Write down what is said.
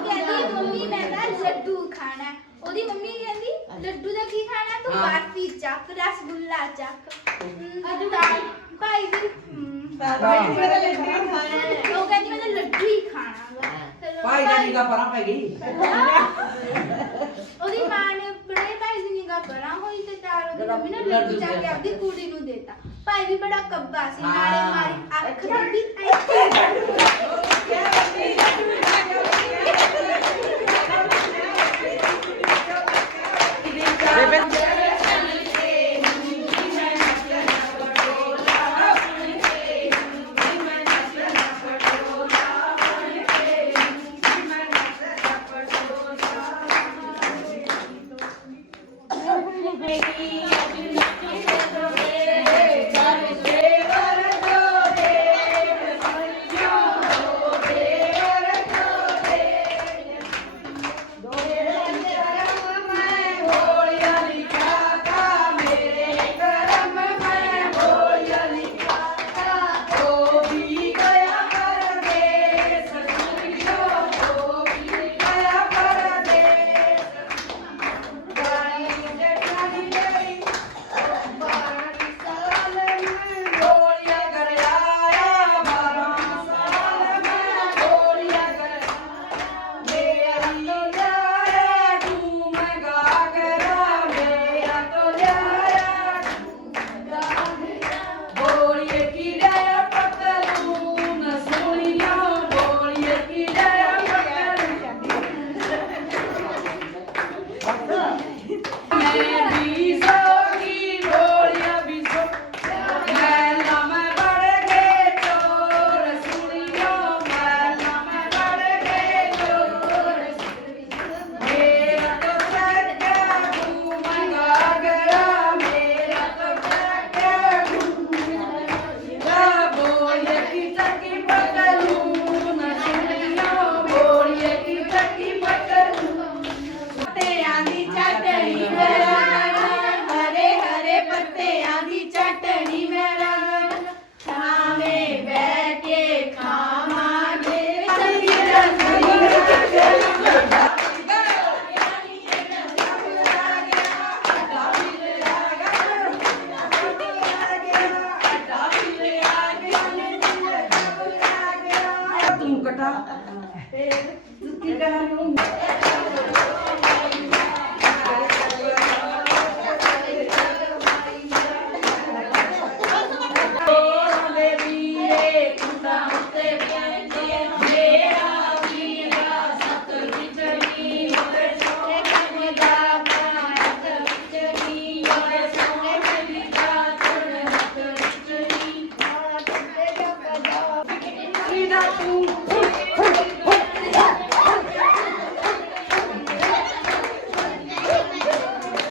ਕਹਿੰਦੀ ਮੰਮੀ ਮੈਂ ਨਾ ਲੱਡੂ ਖਾਣਾ ਹੈ। ਉਹਦੀ ਮੰਮੀ ਕਹਿੰਦੀ ਲੱਡੂ ਦਾ ਕੀ ਖਾਣਾ? ਤੂੰ ਹਾਂ। ਬਰਫੀ ਚੱਕ ਰਸਗੁੱਲਾ ਚੱਕ। ਤਾਂ ਭਾਈ ਵੀ ਹਮ, ਉਹ ਕਹਿੰਦੀ ਮੈਂ ਤਾਂ ਲੱਡੂ ਹੀ ਖਾਣਾ ਵਾ। ਫਿਰ ਭਾਈ ਦਾ ਨਿਗਾ ਪਰਾਂ ਪੈ ਗਈ। ਉਹਦੀ ਮਾਂ ਨੇ ਬੜੇ ਭਾਈ ਦੀ ਨਿਗਾਹ ਪਰਾਂ ਹੋਈ ਤੇ ਤਾਰੋ ਦੀ ਮੰਮੀ ਨੇ ਲੱਡੂ ਚੱਕ ਕੇ ਆਪਦੀ ਕੁੜੀ ਨੂੰ ਦੇਤਾ। ਭਾਈ ਵੀ ਬੜਾ ਕੱਬਾ ਸੀ ਨਾਲੇ। ਮਾਰੀ ਅੱਖ ਦੀ मुकटा Happy